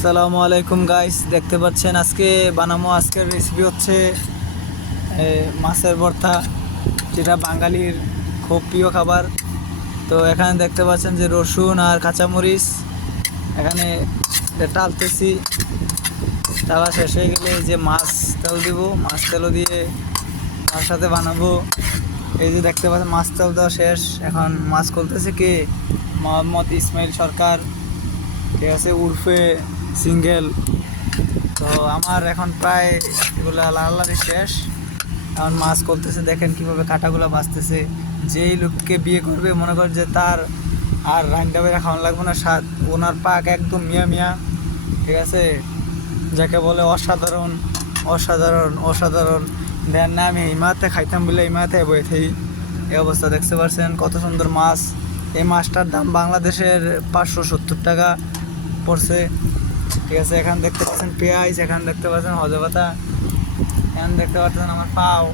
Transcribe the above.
আসসালামু আলাইকুম গাইস, দেখতে পাচ্ছেন আজকের রেসিপি হচ্ছে মাছের ভর্তা, যেটা বাঙালির খুব প্রিয় খাবার। তো এখানে দেখতে পাচ্ছেন যে রসুন আর কাঁচামরিচ এখানে টালতেছি। টালা শেষ হয়ে গেলে যে মাছ তেল দিব, মাছ তেলও দিয়ে তার সাথে বানাবো। এই যে দেখতে পাচ্ছেন মাছ তেল দেওয়া শেষ, এখন মাছ খুলতেছে কে? মোহাম্মদ ইসমাইল সরকার, ঠিক আছে, উর্ফে সিঙ্গেল। তো আমার এখন প্রায় এগুলো লাড়ালাড়ি শেষ, এখন মাছ করতেছে। দেখেন কিভাবে কাঁটাগুলো বাঁচতেছে। যেই লোককে বিয়ে করবে মনে কর যে তার আর রান্না বেড়া খাওয়ানো লাগবে না, স্বাদ ওনার পাক একদম মিয়া মিয়া, ঠিক আছে, যাকে বলে অসাধারণ অসাধারণ অসাধারণ। দেন না আমি ইমাতে খাইতাম বলে ইমাতে বই থাই। এই অবস্থা দেখতে পাচ্ছেন কত সুন্দর মাছ। এই মাছটার দাম বাংলাদেশের 570 টাকা পড়ছে, ঠিক আছে। এখানে দেখতে পাচ্ছেন পেঁয়াজ, এখানে দেখতে পাচ্ছেন হজে পাতা, এখানে দেখতে পাচ্ছেন আমার পাও।